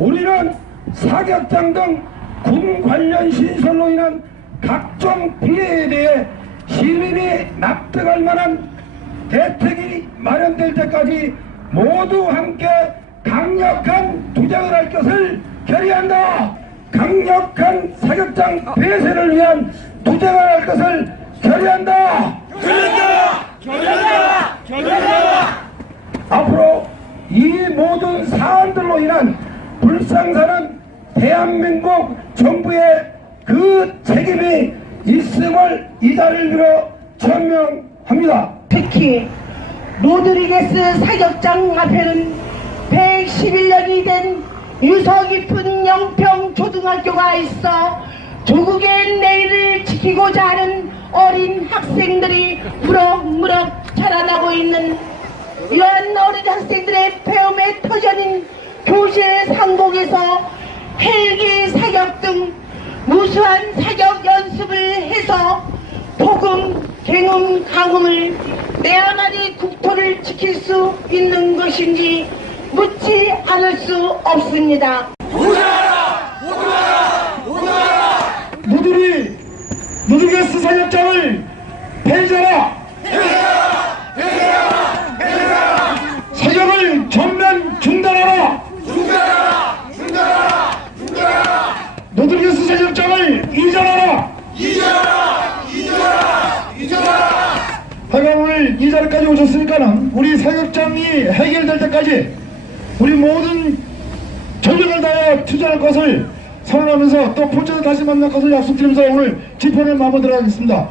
우리는 사격장 등 군 관련 신설로 인한 각종 피해에 대해 시민이 납득할 만한 대책이 마련될 때까지 모두 함께 강력한 투쟁을 할 것을 결의한다. 강력한 사격장 폐쇄를 위한 투쟁을 할 것을 결의한다. 앞으로 이 모든 사안들로 인한 불상사는 대한민국 정부의 그 책임이 있음을 이 자리를 들어 천명합니다. 특히 로드리게스 사격장 앞에는 111년이 된 유서 깊은 영평 초등학교가 있어 조국의 내일을 지키고자 하는 어린 학생들이 무럭무럭 자라나고 있는 이러한 어린 학생들의 배움의 터전인 교실 상공에서 헬기 사격 등 무수한 사격 연습을 해서 복음, 갱음, 강음을 내 아마리 국토를 지킬 수 있는 것인지 묻지 않을 수 없습니다. 누들이 누드게스 사격장을 폐쇄하라! 사격을 전면 중단하라! 누드게스 사격장을 이전하라! 하여간 오늘 이 자리까지 오셨으니까는 우리 사격장이 해결될 때까지 우리 모든 전력을 다해 투자할 것을 선언하면서 또 포천에 다시 만날 것을 약속드리면서 오늘 집회를 마무리하겠습니다.